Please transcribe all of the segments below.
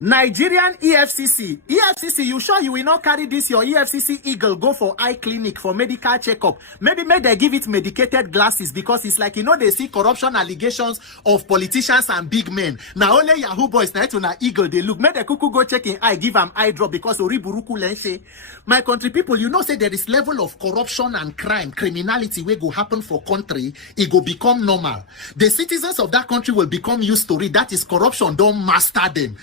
Nigerian EFCC, you sure you will not carry this your EFCC eagle go for eye clinic for medical checkup? Maybe they give it medicated glasses, because it's like, they see corruption allegations of politicians and big men. Now only Yahoo boys na to na eagle they look. Make the cuckoo go check in eye, give them eye drop, because oriburuku lense. My country people, say there is level of corruption and crime, criminality will go happen for country, it go become normal. The citizens of that country will become used to it. That is corruption, don't master them.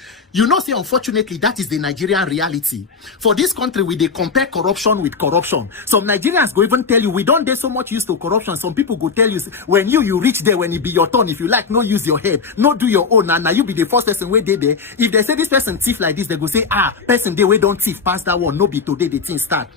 Say, unfortunately, that is the Nigerian reality. For this country, they compare corruption with corruption. Some Nigerians go even tell you, we don't get so much used to corruption. Some people go tell you, when you reach there, when it be your turn, if you like, no use your head, no do your own, and now you be the first person where they there. If they say this person thief like this, they go say, person they way don't thief past that one, no be today the thing start.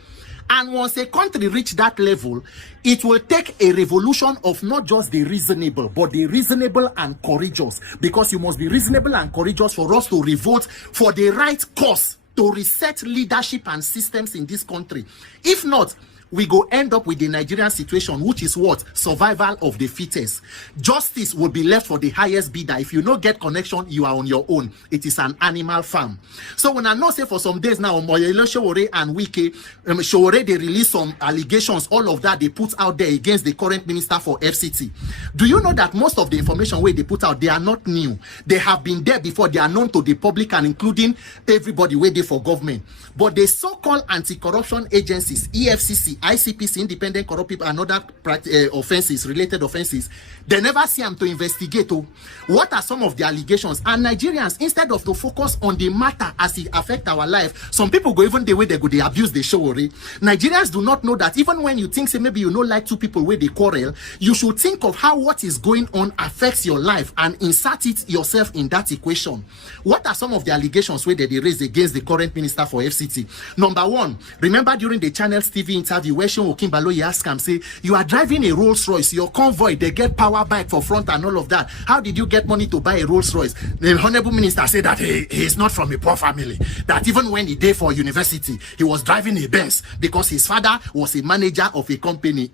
And once a country reach that level, it will take a revolution of not just the reasonable, but the reasonable and courageous. Because you must be reasonable and courageous for us to revolt for the right cause, to reset leadership and systems in this country. If not, we go end up with the Nigerian situation, which is what? Survival of the fittest. Justice will be left for the highest bidder. If you don't get connection, you are on your own. It is an animal farm. So when I know say for some days now, Moyele Sowore and Wike, Sowore, they release some allegations, all of that they put out there against the current minister for FCT. Do you know that most of the information where they put out, they are not new. They have been there before. They are known to the public and including everybody waiting for government. But the so-called anti-corruption agencies, EFCC, ICPC, Independent Corrupt People, and other offenses, related offenses, they never see them to investigate. What are some of the allegations? And Nigerians, instead of to focus on the matter as it affects our life, some people go even the way they go, they abuse the show. Nigerians do not know that even when you think, say, maybe you know like two people where they quarrel, you should think of how what is going on affects your life and insert it yourself in that equation. What are some of the allegations where they raise against the current minister for FCT? Number one, remember during the Channels TV interview where Sean Okinbaloye asked him, say, you are driving a Rolls Royce, your convoy, they get power bike for front and all of that. How did you get money to buy a Rolls Royce? The honorable minister said that he is not from a poor family, that even when he did for university, he was driving a Benz because his father was a manager of a company.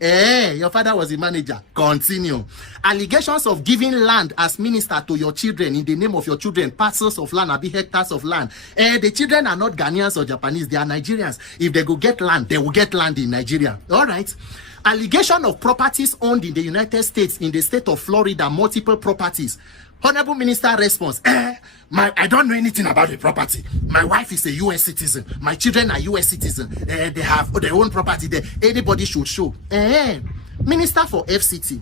Your father was a manager. Continue. Allegations of giving land as minister to your children in the name of your children, parcels of land, abi hectares of land. The children are not Ghanaians or Japanese, they are Nigerians. If they go get land, they will get land in Nigeria. All right. Allegation of properties owned in the United States, in the state of Florida, multiple properties. Honorable Minister response, I don't know anything about the property. My wife is a US citizen. My children are US citizens. They have their own property there. Anybody should show. Minister for FCT.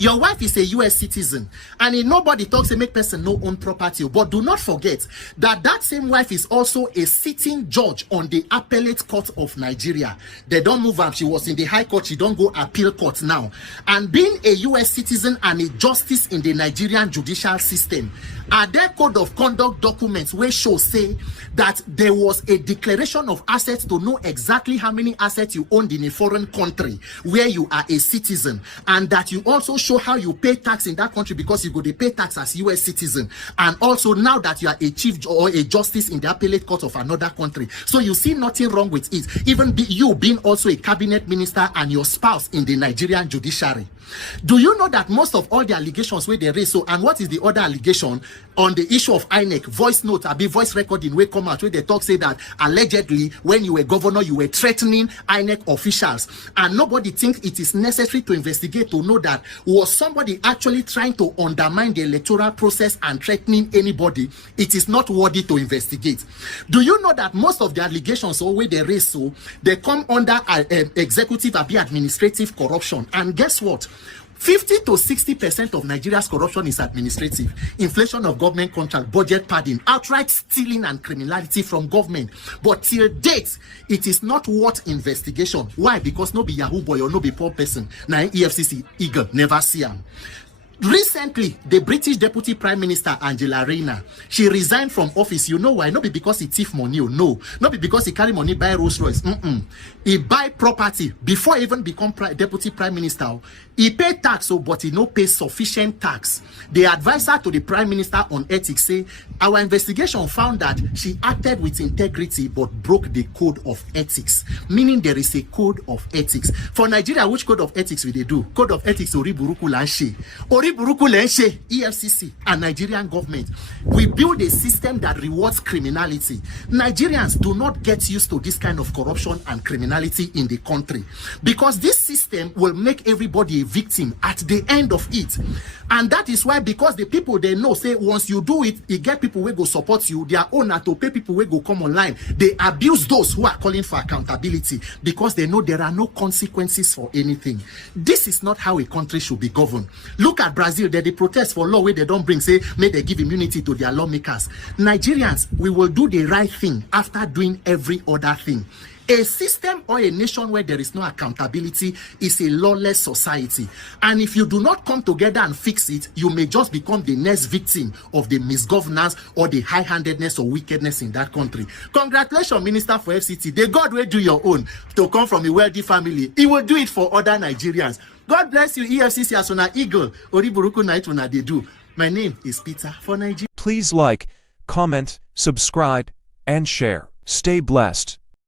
Your wife is a US citizen, and nobody talks to make person no own property. But do not forget that that same wife is also a sitting judge on the appellate court of Nigeria. They don't move up. She was in the high court. She don't go appeal court now. And being a US citizen and a justice in the Nigerian judicial system, are there code of conduct documents where show say that there was a declaration of assets to know exactly how many assets you owned in a foreign country where you are a citizen, and that you also show how you pay tax in that country because you go to pay tax as US citizen, and also now that you are a chief or a justice in the appellate court of another country. So you see nothing wrong with it, even you being also a cabinet minister and your spouse in the Nigerian judiciary. Do you know that most of all the allegations where they raise, so, and what is the other allegation on the issue of INEC, voice note, voice recording where come out where they talk say that allegedly when you were governor, you were threatening INEC officials, and nobody thinks it is necessary to investigate to know that was somebody actually trying to undermine the electoral process and threatening anybody. It is not worthy to investigate. Do you know that most of the allegations or where they raise, so they come under executive administrative corruption, and guess what? 50 to 60% of Nigeria's corruption is administrative. Inflation of government contract, budget padding, outright stealing and criminality from government. But till date, it is not worth investigation. Why? Because no be Yahoo boy or no be poor person. Now EFCC eagle never see him. Recently, the British Deputy Prime Minister Angela Rayner, she resigned from office. You know why? Not be because he thief money, no. Not be because he carry money buy Rolls Royce. He buy property before he even become Deputy Prime Minister. He pay tax, but he no pay sufficient tax. The advisor to the Prime Minister on ethics say, our investigation found that she acted with integrity but broke the code of ethics. Meaning there is a code of ethics. For Nigeria, which code of ethics will they do? Code of ethics Oriburuku Lanshi. Oriburuku Lenshe, EFCC and Nigerian government, we build a system that rewards criminality. Nigerians do not get used to this kind of corruption and criminality in the country, because this system will make everybody a victim at the end of it. And that is why, because the people they know say once you do it, you get people who go support you, their owner to pay people who go come online. They abuse those who are calling for accountability because they know there are no consequences for anything. This is not how a country should be governed. Look at Brazil, they protest for law where they don't bring, say, may they give immunity to their lawmakers. Nigerians, we will do the right thing after doing every other thing. A system or a nation where there is no accountability is a lawless society. And if you do not come together and fix it, you may just become the next victim of the misgovernance or the high-handedness or wickedness in that country. Congratulations, Minister for FCT. The God will do your own to come from a wealthy family. He will do it for other Nigerians. God bless you, EFCC as on eagle. Oriburuku night when they do. My name is Peter for Nigeria. Please like, comment, subscribe, and share. Stay blessed.